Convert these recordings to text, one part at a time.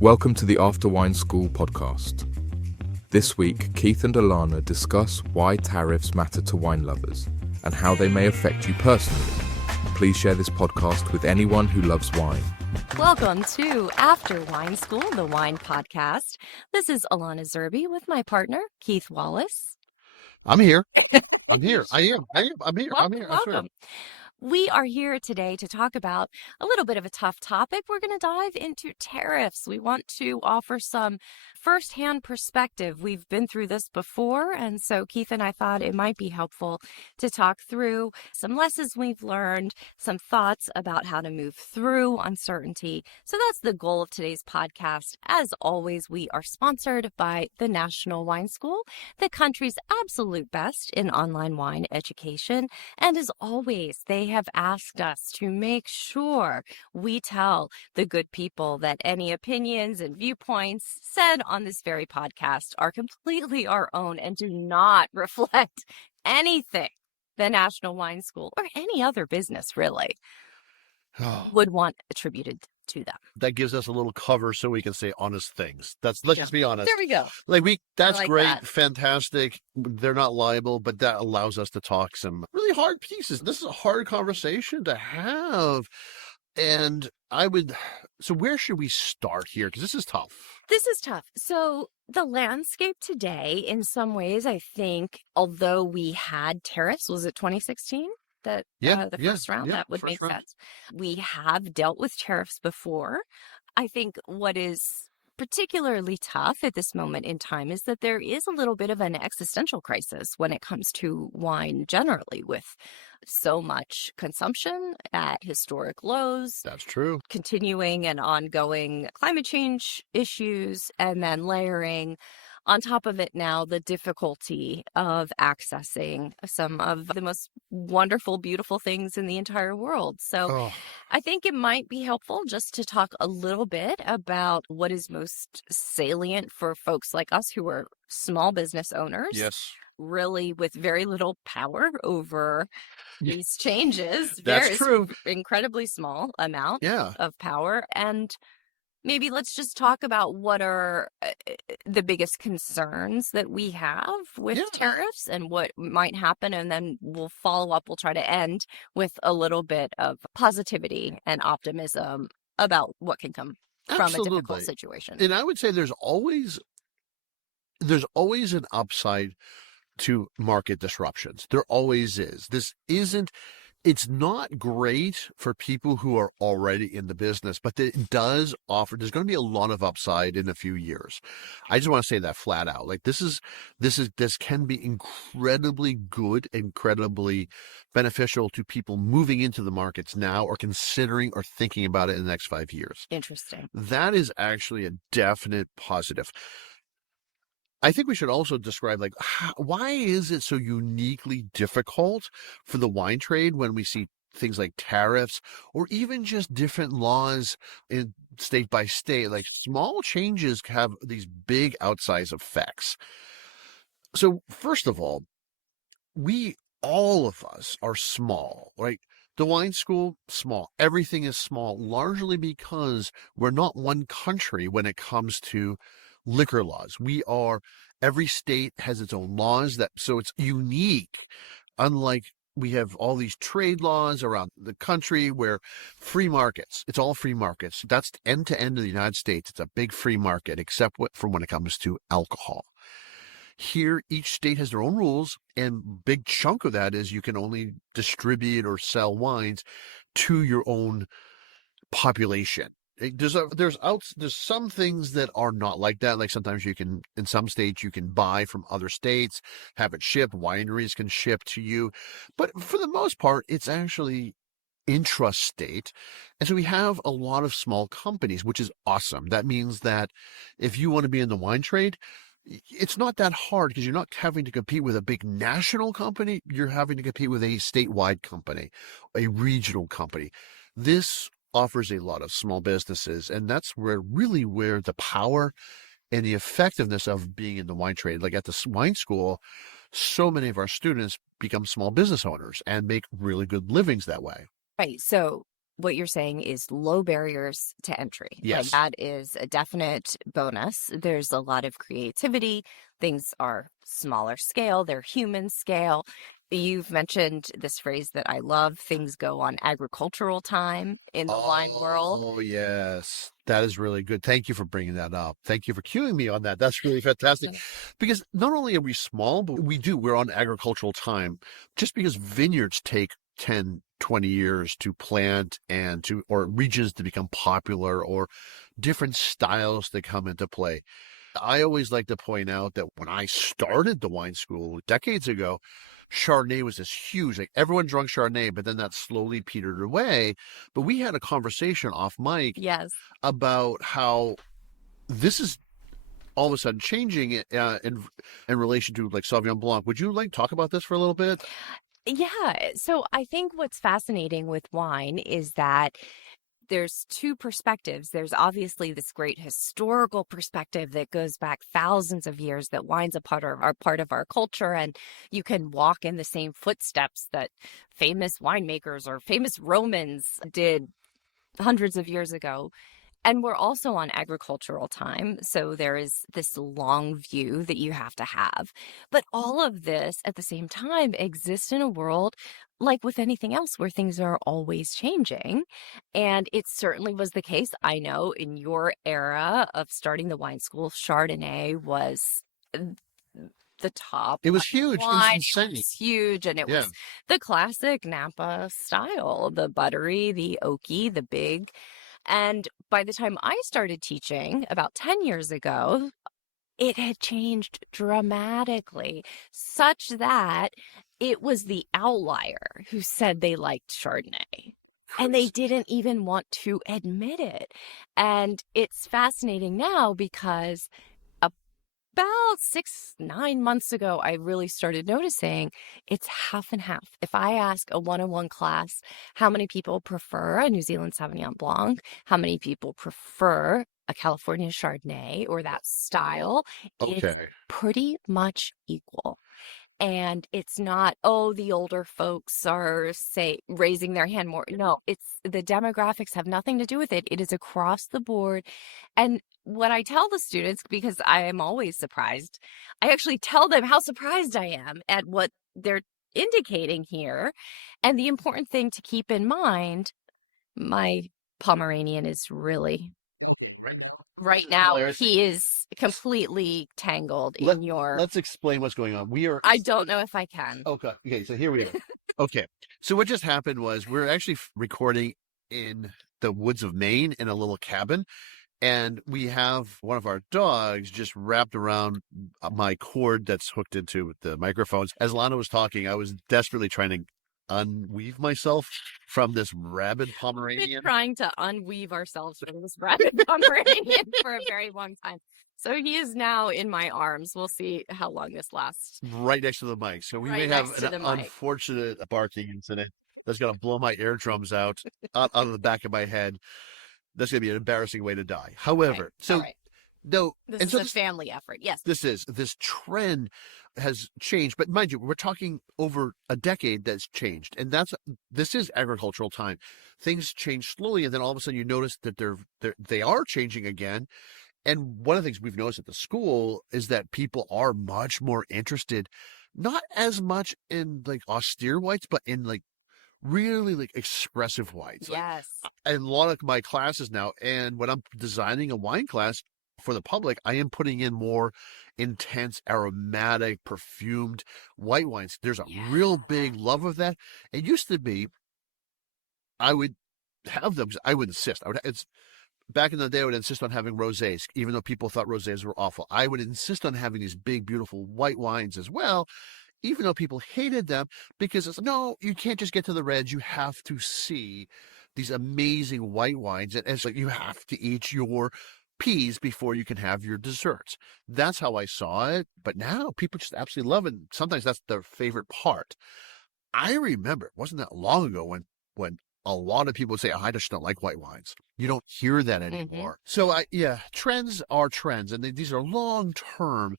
Welcome to the After Wine School podcast. This week, Keith and Alana discuss why tariffs matter to wine lovers and how they may affect you personally. Please share this podcast with anyone who loves wine. Welcome to After Wine School, the wine podcast. This is Alana Zerbe with my partner, Keith Wallace. I'm here. I'm here. I am. I'm here. Welcome. We are here today to talk about a little bit of a tough topic. We're going to dive into tariffs. We want to offer some firsthand perspective. We've been through this before, and so Keith and I thought it might be helpful to talk through some lessons we've learned, some thoughts about how to move through uncertainty. So that's the goal of today's podcast. As always, we are sponsored by the National Wine School, the country's absolute best in online wine education. And as always, they have asked us to make sure we tell the good people that any opinions and viewpoints said on this very podcast are completely our own and do not reflect anything the National Wine School or any other business really would want attributed to them. That gives us a little cover so we can say honest things. Let's just be honest. There we go. That's great, that. Fantastic. They're not liable, but that allows us to talk some really hard pieces. This is a hard conversation to have. And so where should we start here? Because this is tough. This is tough. So the landscape today, in some ways, I think, although we had tariffs, was it 2016? The first round, that would make sense. We have dealt with tariffs before. I think what is particularly tough at this moment in time is that there is a little bit of an existential crisis when it comes to wine generally, with so much consumption at historic lows. That's true. Continuing and ongoing climate change issues, and then layering on top of it now the difficulty of accessing some of the most wonderful, beautiful things in the entire world. So I think it might be helpful just to talk a little bit about what is most salient for folks like us who are small business owners. Yes. Really with very little power over these changes. That's true. Incredibly small amount of power. And maybe let's just talk about what are the biggest concerns that we have with tariffs and what might happen. And then we'll follow up. We'll try to end with a little bit of positivity and optimism about what can come from a difficult situation. And I would say there's always an upside to market disruptions. There always is. It's not great for people who are already in the business, but it does offer, there's going to be a lot of upside in a few years. I just want to say that flat out. Like this can be incredibly good, incredibly beneficial to people moving into the markets now or considering or thinking about it in the next 5 years. Interesting. That is actually a definite positive. I think we should also describe, why is it so uniquely difficult for the wine trade when we see things like tariffs or even just different laws in state by state? Like small changes have these big outsized effects. So first of all, all of us are small, right? The wine school, small. Everything is small, largely because we're not one country when it comes to liquor laws. Every state has its own laws, so it's unique. Unlike we have all these trade laws around the country where free markets, it's all free markets. That's end to end of the United States. It's a big free market, except for when it comes to alcohol. Here, each state has their own rules, and big chunk of that is you can only distribute or sell wines to your own population. There's some things that are not like that. Like sometimes in some states you can buy from other states, have it shipped, wineries can ship to you. But for the most part, it's actually intrastate. And so we have a lot of small companies, which is awesome. That means that if you want to be in the wine trade, it's not that hard because you're not having to compete with a big national company. You're having to compete with a statewide company, a regional company. This offers a lot of small businesses, and that's where the power and the effectiveness of being in the wine trade. Like at the wine school, so many of our students become small business owners and make really good livings that way. Right. So what you're saying is low barriers to entry. Like Yes. that is a definite bonus. There's a lot of creativity. Things are smaller scale, they're human scale. You've mentioned this phrase that I love, things go on agricultural time in the wine world. Oh, yes. That is really good. Thank you for bringing that up. Thank you for cueing me on that. That's really fantastic. Because not only are we small, but we're on agricultural time. Just because vineyards take 10, 20 years to plant or regions to become popular or different styles that come into play. I always like to point out that when I started the wine school decades ago, Chardonnay was this huge, like everyone drank Chardonnay, but then that slowly petered away. But we had a conversation off mic Yes. about how this is all of a sudden changing in relation to like Sauvignon Blanc. Would you like talk about this for a little bit? Yeah. So I think what's fascinating with wine is that there's two perspectives. There's obviously this great historical perspective that goes back thousands of years, that wines are part of our culture, and you can walk in the same footsteps that famous winemakers or famous Romans did hundreds of years ago. And we're also on agricultural time, so there is this long view that you have to have. But all of this at the same time exists in a world, like with anything else, where things are always changing. And it certainly was the case. I know in your era of starting the wine school, Chardonnay was the top. It was huge. Wine. It was insane. It was huge, and it was the classic Napa style, the buttery, the oaky, the big. And by the time I started teaching about 10 years ago, it had changed dramatically, such that it was the outlier who said they liked Chardonnay. And they didn't even want to admit it. And it's fascinating now because about 6-9 months ago, I really started noticing it's half and half. If I ask a one-on-one class, how many people prefer a New Zealand Sauvignon Blanc, how many people prefer a California Chardonnay or that style, it's pretty much equal. And it's not, oh, the older folks are, say, raising their hand more. No, it's the demographics have nothing to do with it. It is across the board. And what I tell the students, because I am always surprised, I actually tell them how surprised I am at what they're indicating here. And the important thing to keep in mind, my Pomeranian is really... Right now, he is completely tangled in your... Let's explain what's going on. I don't know if I can. Okay, so here we go. Okay, so what just happened was we're actually recording in the woods of Maine in a little cabin, and we have one of our dogs just wrapped around my cord that's hooked into the microphones. As Lana was talking, I was desperately trying to unweave myself from this rabid Pomeranian. We've been trying to unweave ourselves from this rabid Pomeranian for a very long time. So he is now in my arms. We'll see how long this lasts. Right next to the mic. So we may have an unfortunate barking incident that's going to blow my eardrums out of the back of my head. That's going to be an embarrassing way to die. However, no, this is a family effort. Yes, this trend has changed, but mind you, we're talking over a decade that's changed, and this is agricultural time. Things change slowly, and then all of a sudden you notice that they are changing again. And one of the things we've noticed at the school is that people are much more interested, not as much in like austere whites, but in like really like expressive whites. Yes. And a lot of my classes now, and when I'm designing a wine class for the public, I am putting in more intense, aromatic, perfumed white wines. There's a real big love of that. It used to be, I would have them, I would insist. Back in the day, I would insist on having rosés, even though people thought rosés were awful. I would insist on having these big, beautiful white wines as well, even though people hated them, because it's, no, you can't just get to the reds. You have to see these amazing white wines. And it's like you have to eat your peas before you can have your desserts. That's how I saw it. But now people just absolutely love it. Sometimes that's their favorite part. I remember, it wasn't that long ago when a lot of people would say, I just don't like white wines. You don't hear that anymore. So trends are trends, and these are long term.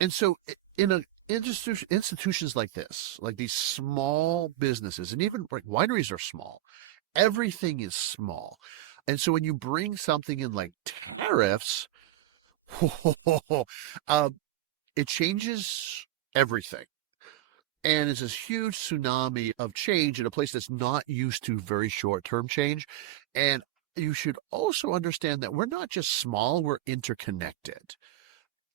And so in institutions like this, like these small businesses, and even like wineries are small. Everything is small. And so when you bring something in like tariffs, it changes everything. And it's this huge tsunami of change in a place that's not used to very short-term change. And you should also understand that we're not just small, we're interconnected.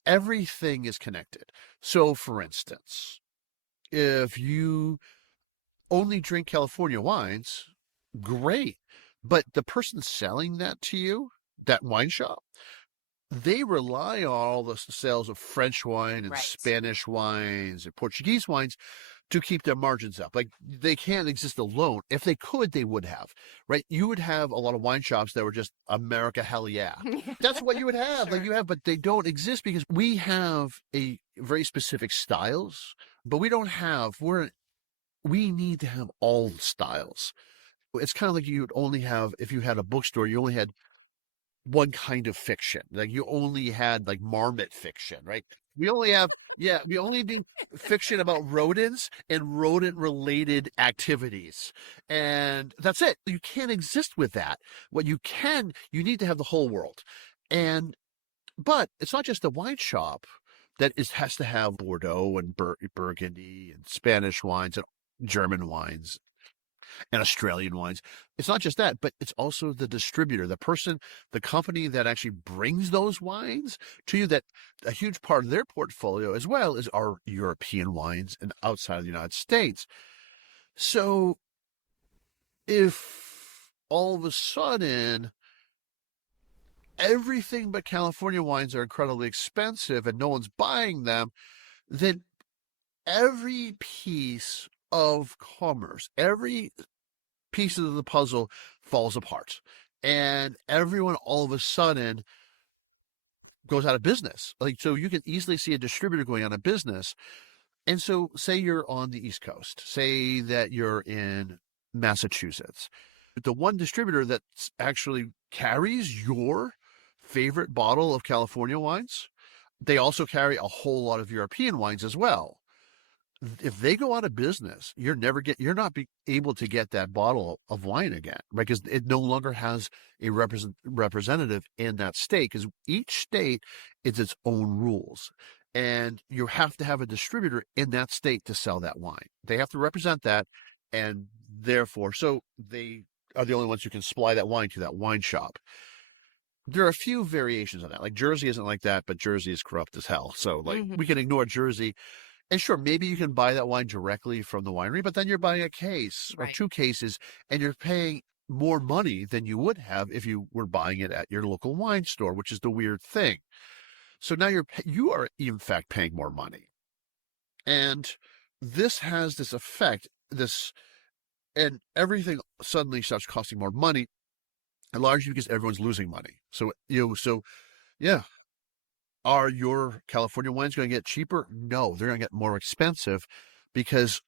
Everything is connected. So, for instance, if you only drink California wines, great. But the person selling that to you, that wine shop, they rely on all the sales of French wine and Right. Spanish wines and Portuguese wines to keep their margins up. Like they can't exist alone. If they could, they would have, right? You would have a lot of wine shops that were just America, hell yeah. That's what you would have. Sure. Like you have, but they don't exist because we have a very specific styles, but we don't have, we need to have all styles. It's kind of like you'd only have, if you had a bookstore, you only had one kind of fiction. Like you only had like marmot fiction, right? We only do fiction about rodents and rodent related activities. And that's it. You can't exist with that. What you you need to have the whole world. But it's not just the wine shop that has to have Bordeaux and Burgundy and Spanish wines and German wines and Australian wines. It's not just that, but it's also the distributor, the company that actually brings those wines to you, that a huge part of their portfolio as well is our European wines and outside of the United States. So if all of a sudden everything but California wines are incredibly expensive and no one's buying them, then every piece of commerce, every piece of the puzzle falls apart. And everyone all of a sudden goes out of business. Like, so you can easily see a distributor going out of business. And so say you're on the East Coast, say that you're in Massachusetts. The one distributor that actually carries your favorite bottle of California wines, they also carry a whole lot of European wines as well. If they go out of business, you're not able to get that bottle of wine again, because it no longer has a representative in that state, because each state is its own rules. And you have to have a distributor in that state to sell that wine. They have to represent that. And therefore, so they are the only ones who can supply that wine to that wine shop. There are a few variations on that. Like Jersey isn't like that, but Jersey is corrupt as hell. So like we can ignore Jersey. And sure, maybe you can buy that wine directly from the winery, but then you're buying a case or 2 cases, and you're paying more money than you would have if you were buying it at your local wine store, which is the weird thing. So now you are in fact paying more money. And this has this effect, and everything suddenly starts costing more money, largely because everyone's losing money. So yeah. Are your California wines going to get cheaper? No, they're going to get more expensive because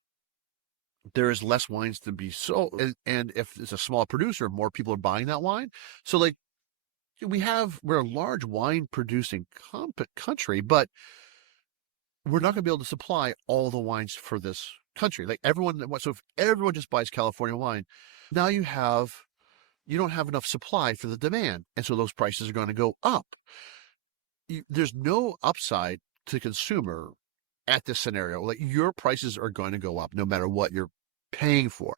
there is less wines to be sold. And if it's a small producer, more people are buying that wine. So like we're a large wine producing country, but we're not going to be able to supply all the wines for this country. Like so if everyone just buys California wine, now you don't have enough supply for the demand. And so those prices are going to go up. There's no upside to consumer at this scenario. Like your prices are going to go up no matter what you're paying for.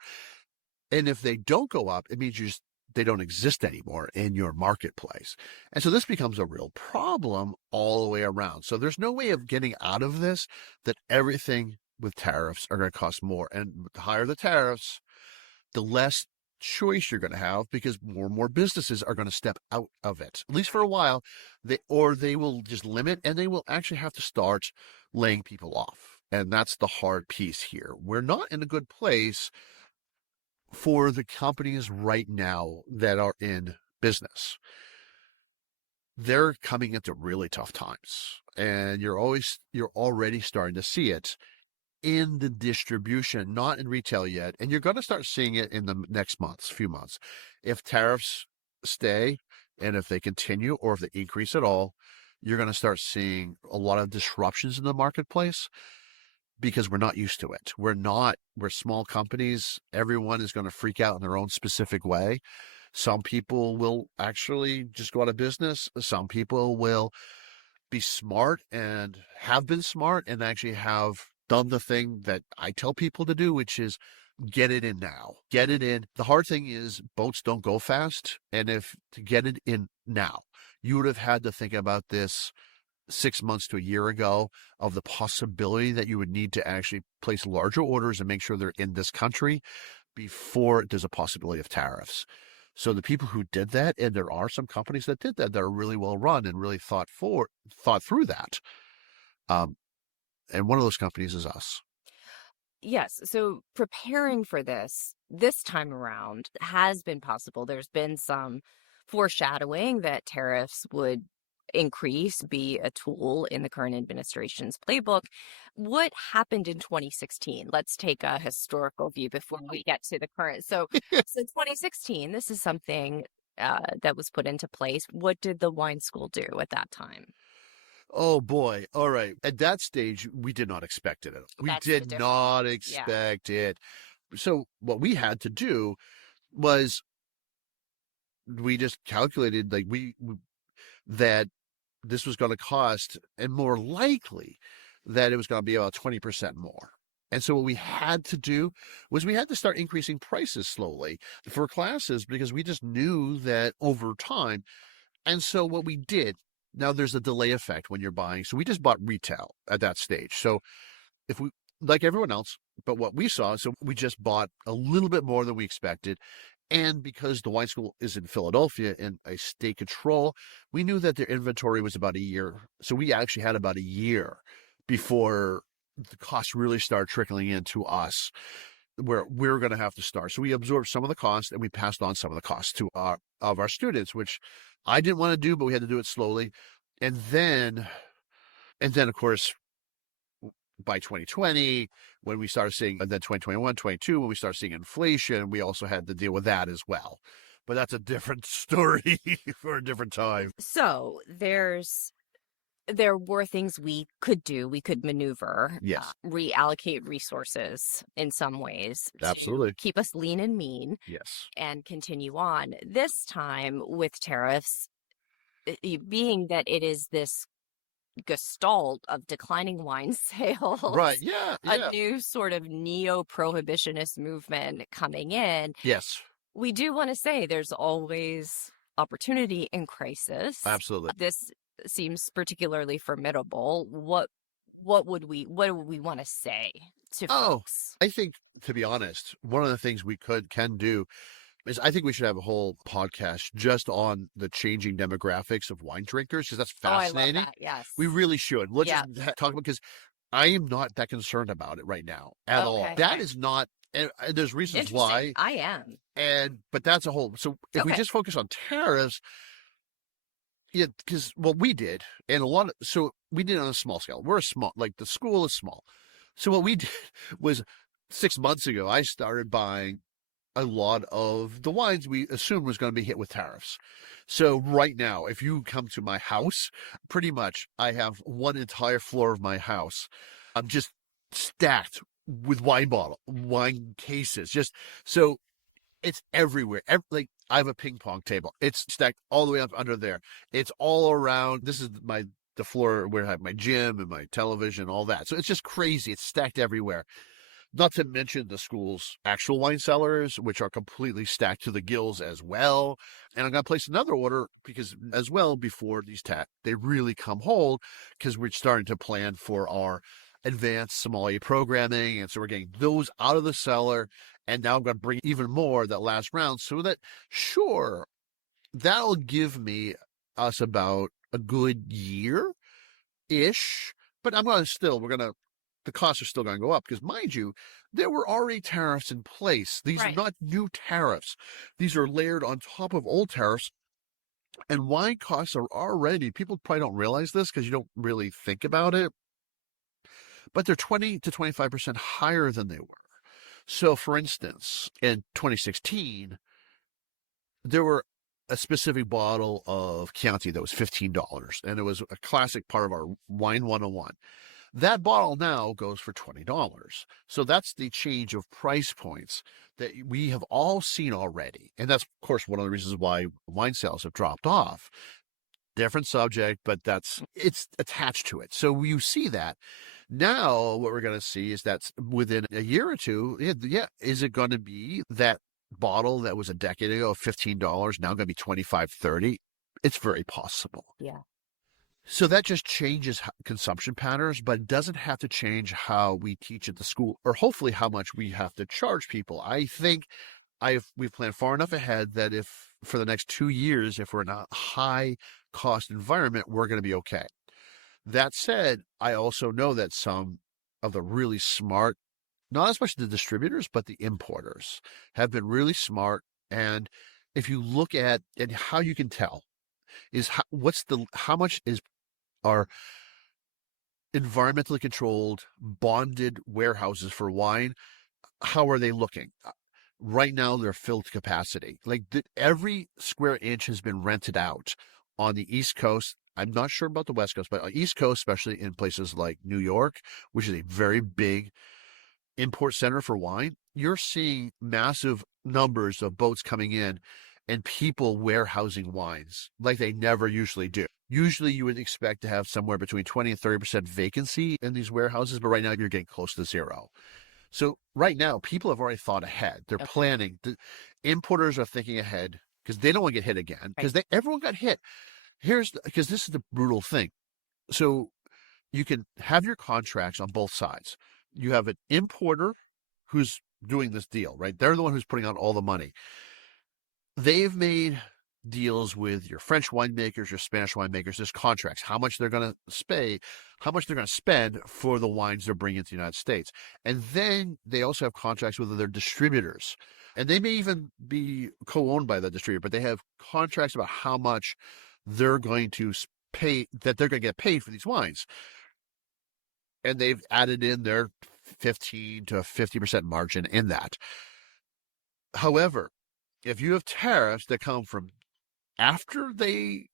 And if they don't go up, it means they don't exist anymore in your marketplace. And so this becomes a real problem all the way around. So there's no way of getting out of this, that everything with tariffs are going to cost more. And the higher the tariffs, the less choice you're going to have, because more and more businesses are going to step out of it, at least for a while. They will just limit, and they will actually have to start laying people off. And that's the hard piece here. We're not in a good place for the companies right now that are in business. They're coming into really tough times, and you're already starting to see it in the distribution, not in retail yet. And you're going to start seeing it in the next few months. If tariffs stay, and if they continue, or if they increase at all, you're going to start seeing a lot of disruptions in the marketplace. because we're not used to it. We're small companies. Everyone is going to freak out in their own specific way. Some people will actually just go out of business. Some people will be smart and have been smart and actually have done the thing that I tell people to do, which is get it in now. Get it in. The hard thing is boats don't go fast. And if to get it in now, you would have had to think about this 6 months to a year ago of the possibility that you would need to actually place larger orders and make sure they're in this country before there's a possibility of tariffs. So the people who did that, and there are some companies that did that are really well run and really thought through that. And one of those companies is us. Yes. So preparing for this time around has been possible. There's been some foreshadowing that tariffs would increase, be a tool in the current administration's playbook. What happened in 2016? Let's take a historical view before we get to the current. So 2016, this is something that was put into place. What did the wine school do at that time? Oh boy. All right. At that stage, we did not expect it. We did not expect it. So what we had to do was we just calculated like that this was going to cost, and more likely that it was going to be about 20% more. And so what we had to do was we had to start increasing prices slowly for classes because we just knew that over time. And so what we did, now there's a delay effect when you're buying. So we just bought retail at that stage. So if we, like everyone else, but what we saw, so we just bought a little bit more than we expected. And because the wine school is in Philadelphia in a state control, we knew that their inventory was about a year. So we actually had about a year before the costs really started trickling in to us, where we're going to have to start. So we absorbed some of the costs and we passed on some of the costs to our students, which I didn't want to do, but we had to do it slowly. And then of course, by 2020, when we started seeing, and then 2021, 22, when we started seeing inflation, we also had to deal with that as well. But that's a different story for a different time. So there were things we could do. We could maneuver, yes, reallocate resources in some ways. Absolutely. To keep us lean and mean. Yes. And continue on. This time with tariffs, being that it is this gestalt of declining wine sales. Right, yeah. A new sort of neo-prohibitionist movement coming in. Yes. We do want to say there's always opportunity in crisis. Absolutely. This seems particularly formidable. What would we want to say to folks? I think, to be honest, one of the things we can do is I think we should have a whole podcast just on the changing demographics of wine drinkers, because that's fascinating. I love that. Yes. We really should. Let's just talk about, because I am not that concerned about it right now at all. That is not, and there's reasons why. I am. But that's a whole, so if we just focus on tariffs, because what we did, and so we did it on a small scale. We're the school is small. So what we did was 6 months ago, I started buying a lot of the wines we assumed was going to be hit with tariffs. So right now, if you come to my house, pretty much I have one entire floor of my house. I'm just stacked with wine cases. Just so it's everywhere. Like I have a ping pong table. It's stacked all the way up under there. It's all around. This is the floor where I have my gym and my television, all that. So it's just crazy. It's stacked everywhere. Not to mention the school's actual wine cellars, which are completely stacked to the gills as well. And I'm going to place another order because as well before these they really come whole, because we're starting to plan for our advanced sommelier programming. And so we're getting those out of the cellar. And now I'm going to bring even more that last round, so that, sure, that'll give us about a good year-ish. But the costs are still going to go up because, mind you, there were already tariffs in place. These are not new tariffs. These are layered on top of old tariffs. And wine costs are already, people probably don't realize this because you don't really think about it, but they're 20 to 25% higher than they were. So, for instance, in 2016, there were a specific bottle of Chianti that was $15, and it was a classic part of our Wine 101. That bottle now goes for $20. So that's the change of price points that we have all seen already. And that's, of course, one of the reasons why wine sales have dropped off. Different subject, but it's attached to it. So you see that. Now what we're going to see is that within a year or two, is it going to be that bottle that was a decade ago, $15, now going to be $25, $30? It's very possible. Yeah. So that just changes consumption patterns, but it doesn't have to change how we teach at the school, or hopefully how much we have to charge people. I think we've planned far enough ahead that if for the next 2 years, if we're in a high cost environment, we're going to be okay. That said, I also know that some of the really smart, not as much the distributors, but the importers have been really smart. And if you look at, and how you can tell is how much is our environmentally controlled bonded warehouses for wine, how are they looking? Right now, they're filled to capacity. Like every square inch has been rented out on the East Coast. I'm not sure about the West Coast, but on the East Coast, especially in places like New York, which is a very big import center for wine, you're seeing massive numbers of boats coming in and people warehousing wines like they never usually do. Usually you would expect to have somewhere between 20 and 30% vacancy in these warehouses, but right now you're getting close to zero. So right now, people have already thought ahead. They're planning. The importers are thinking ahead because they don't want to get hit again, because everyone got hit. Because this is the brutal thing. So you can have your contracts on both sides. You have an importer who's doing this deal, right? They're the one who's putting out all the money. They've made deals with your French winemakers, your Spanish winemakers. There's contracts, how much they're going to spend for the wines they're bringing into the United States. And then they also have contracts with their distributors. And they may even be co-owned by the distributor, but they have contracts about how much they're going to pay, that they're going to get paid for these wines. And they've added in their 15 to 50% margin in that. However, if you have tariffs that come from after they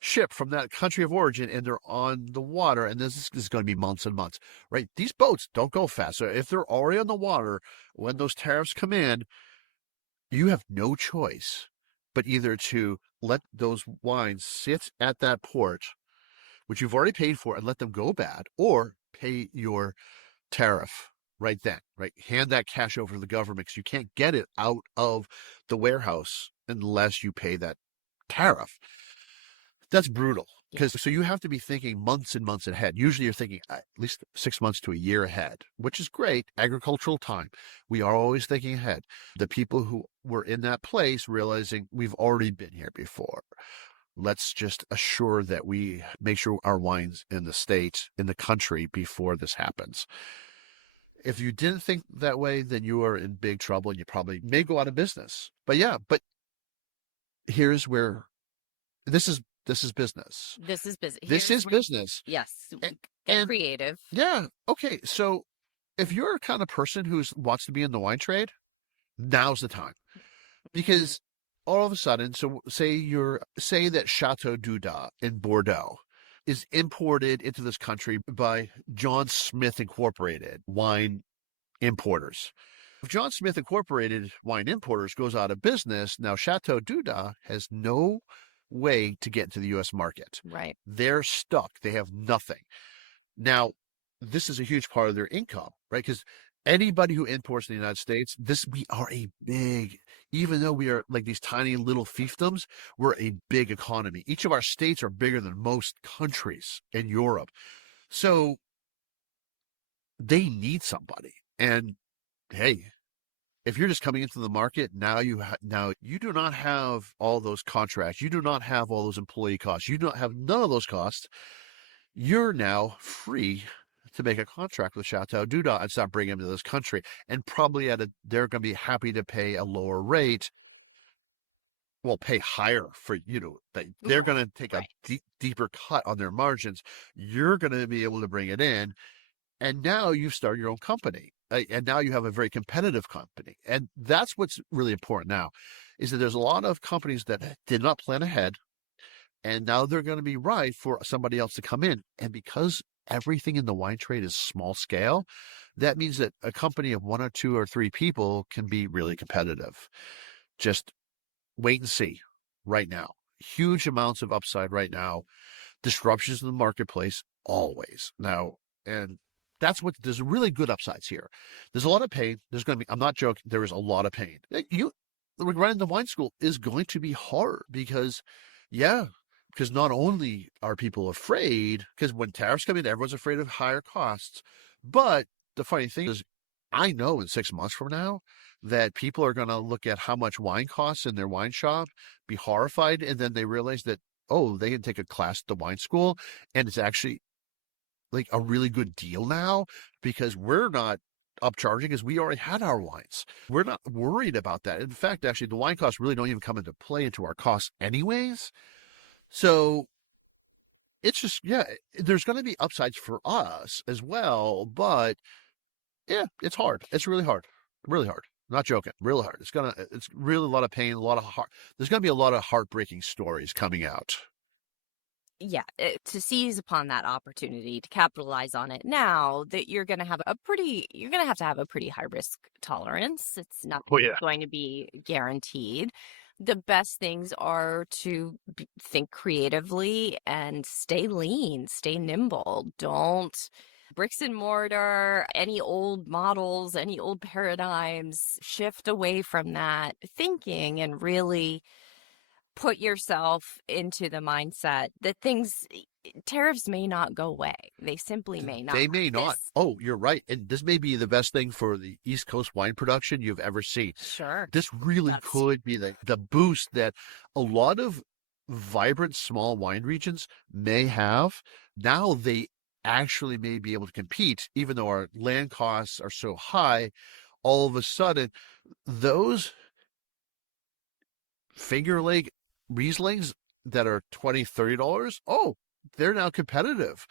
ship from that country of origin and they're on the water, and this is going to be months and months, right? These boats don't go fast. So if they're already on the water, when those tariffs come in, you have no choice but either to let those wines sit at that port, which you've already paid for, and let them go bad, or pay your tariff right then, right? Hand that cash over to the government, because you can't get it out of the warehouse unless you pay that tariff. That's brutal. So you have to be thinking months and months ahead. Usually you're thinking at least 6 months to a year ahead, which is great. Agricultural time. We are always thinking ahead. The people who were in that place realizing we've already been here before. Let's just assure that we make sure our wine's in the state, in the country, before this happens. If you didn't think that way, then you are in big trouble and you probably may go out of business. But here's where this is business. This is business. This is business. Yes. Get creative. Yeah. Okay. So if you're a kind of person who wants to be in the wine trade, now's the time. Because all of a sudden, so say that Chateau Dudas in Bordeaux is imported into this country by John Smith Incorporated wine importers. If John Smith Incorporated wine importers goes out of business, now Chateau Dudas has no way to get into the U.S. market. Right. They're stuck. They have nothing. Now, this is a huge part of their income, right? Because anybody who imports in the United States, we are a big, even though we are like these tiny little fiefdoms, we're a big economy. Each of our states are bigger than most countries in Europe. So they need somebody. And hey, if you're just coming into the market, now you do not have all those contracts. You do not have all those employee costs. You don't have none of those costs. You're now free to make a contract with Chateau Dudas and start bringing them to this country. And probably they're going to be happy to pay a lower rate. Well, pay higher for, they're going to take a deeper cut on their margins. You're going to be able to bring it in. And now you start your own company. And now you have a very competitive company. And that's what's really important now, is that there's a lot of companies that did not plan ahead. And now they're going to be right for somebody else to come in. And because everything in the wine trade is small scale, that means that a company of 1 or 2 or 3 people can be really competitive. Just wait and see right now. Huge amounts of upside right now. Disruptions in the marketplace always. Now, and there's really good upsides here. There's a lot of pain. I'm not joking, there is a lot of pain. Running the wine school is going to be hard because not only are people afraid, because when tariffs come in, everyone's afraid of higher costs. But the funny thing is, I know in 6 months from now that people are going to look at how much wine costs in their wine shop, be horrified, and then they realize that, oh, they can take a class at the wine school, and it's actually like a really good deal now because we're not upcharging because we already had our wines. We're not worried about that. In fact, actually, the wine costs really don't even come into play into our costs anyways. So it's just, there's going to be upsides for us as well, but it's hard. It's really hard. Really hard. Not joking. Really hard. It's really a lot of pain, a lot of heart. There's going to be a lot of heartbreaking stories coming out. Yeah, to seize upon that opportunity, to capitalize on it now, that you're going to have to have a pretty high risk tolerance. It's not going to be guaranteed. The best things are to think creatively and stay lean, stay nimble. Don't bricks and mortar, any old models, any old paradigms, shift away from that thinking and really put yourself into the mindset that tariffs may not go away. They simply may not. They may not. Oh, you're right. And this may be the best thing for the East Coast wine production you've ever seen. Sure. This really could be the boost that a lot of vibrant small wine regions may have. Now they actually may be able to compete, even though our land costs are so high. All of a sudden, those Finger Lake Rieslings that are $20, $30, they're now competitive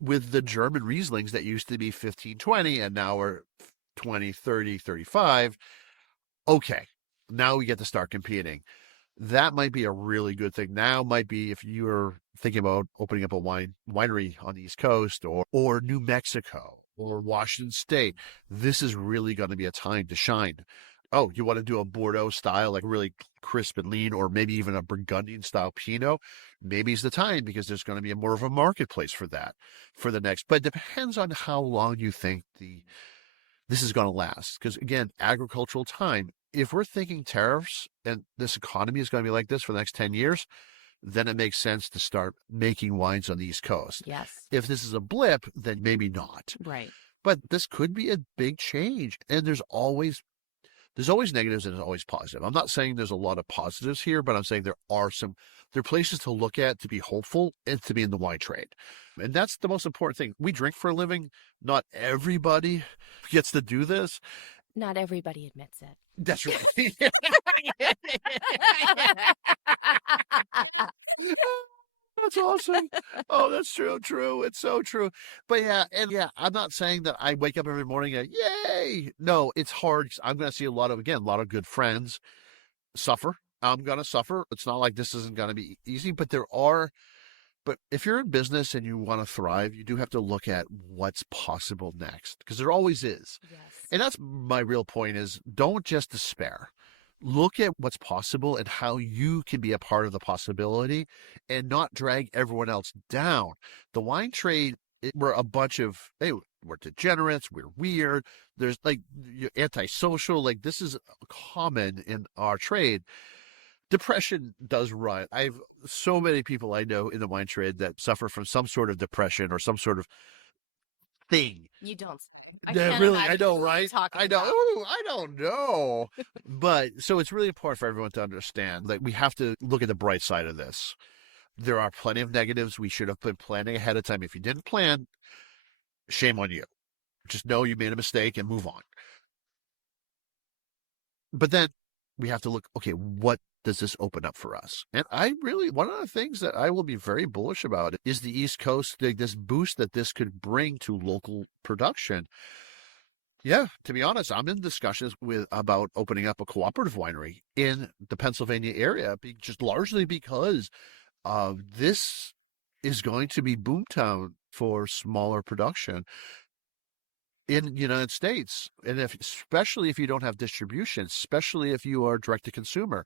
with the German Rieslings that used to be $15, $20 and now are $20, $30, $35. Okay, now we get to start competing. That might be a really good thing. Now might be if you're thinking about opening up a winery on the East Coast or New Mexico or Washington State. This is really going to be a time to shine. Oh, you want to do a Bordeaux style, like really crisp and lean, or maybe even a Burgundian style Pinot? Maybe it's the time because there's going to be more of a marketplace for that for the next. But it depends on how long you think this is going to last. Because again, agricultural time. If we're thinking tariffs and this economy is going to be like this for the next 10 years, then it makes sense to start making wines on the East Coast. Yes. If this is a blip, then maybe not. Right. But this could be a big change, and there's always negatives and there's always positive. I'm not saying there's a lot of positives here, but I'm saying there are places to look at to be hopeful and to be in the wine trade. And that's the most important thing. We drink for a living. Not everybody gets to do this. Not everybody admits it. That's right. That's awesome. Oh, that's true. It's so true. But I'm not saying that I wake up every morning and yay. No, it's hard. I'm going to see a lot of good friends suffer. I'm going to suffer. It's not like this isn't going to be easy, but but if you're in business and you want to thrive, you do have to look at what's possible next, because there always is. Yes. And that's my real point is don't just despair. Look at what's possible and how you can be a part of the possibility and not drag everyone else down. The wine trade, we're a bunch of, hey, we're degenerates, we're weird, there's like antisocial, like this is common in our trade. Depression does run. I've so many people I know in the wine trade that suffer from some sort of depression or some sort of thing. You don't. I know, right? I know. About. Ooh, I don't know. But so it's really important for everyone to understand that we have to look at the bright side of this. There are plenty of negatives. We should have been planning ahead of time. If you didn't plan, shame on you. Just know you made a mistake and move on. But then we have to look, okay, what does this open up for us? And one of the things that I will be very bullish about is the East Coast, this boost that this could bring to local production. Yeah, to be honest, I'm in discussions about opening up a cooperative winery in the Pennsylvania area, just largely because this is going to be boomtown for smaller production in the United States. And especially if you don't have distribution, especially if you are direct to consumer,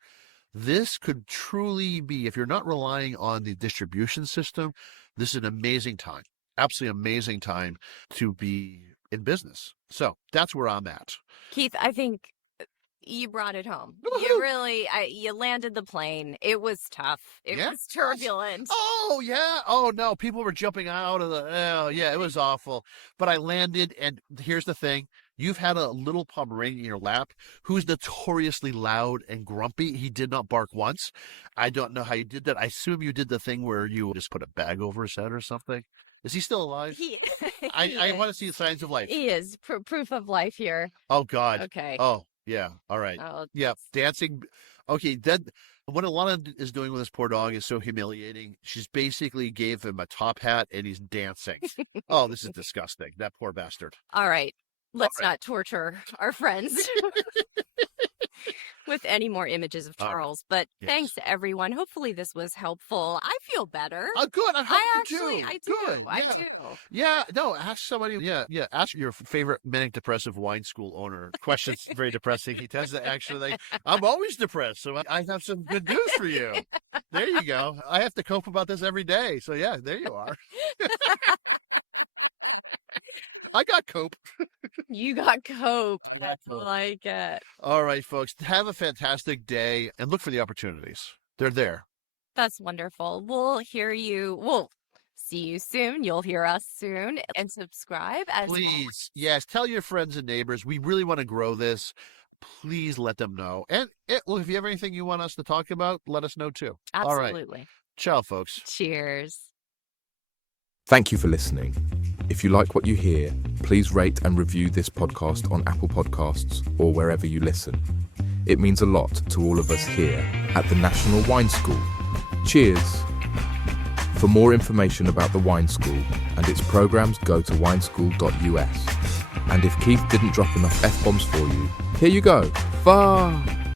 this could truly be, if you're not relying on the distribution system, this is an amazing time, absolutely amazing time to be in business. So that's where I'm at. Keith, I think you brought it home. Woo-hoo! You really, you landed the plane. It was tough. It was turbulent. Oh, yeah. Oh, no. People were jumping out of it was awful. But I landed, and here's the thing. You've had a little Pomeranian in your lap who's notoriously loud and grumpy. He did not bark once. I don't know how you did that. I assume you did the thing where you just put a bag over his head or something. Is he still alive? I want to see signs of life. He is. Proof of life here. Oh, God. Okay. Oh, yeah. All right. Oh, yeah. Dancing. Okay. Then what Alana is doing with this poor dog is so humiliating. She's basically gave him a top hat and he's dancing. Oh, this is disgusting. That poor bastard. All right. Let's not torture our friends with any more images of Charles. But thanks, everyone. Hopefully this was helpful. I feel better. Oh, good. I hope you do. I do. Good. I do. Yeah. No, ask somebody. Yeah. Ask your favorite manic depressive wine school owner. Question's very depressing. He tends to actually, I'm always depressed, so I have some good news for you. There you go. I have to cope about this every day. So, yeah, there you are. I got cope. You got cope. I like it. All right, folks. Have a fantastic day and look for the opportunities. They're there. That's wonderful. We'll hear you. We'll see you soon. You'll hear us soon. And subscribe. Please. Yes. Tell your friends and neighbors. We really want to grow this. Please let them know. And if you have anything you want us to talk about, let us know too. Absolutely. All right. Ciao, folks. Cheers. Thank you for listening. If you like what you hear, please rate and review this podcast on Apple Podcasts or wherever you listen. It means a lot to all of us here at the National Wine School. Cheers! For more information about the Wine School and its programs, go to wineschool.us. And if Keith didn't drop enough F-bombs for you, here you go. Fuck!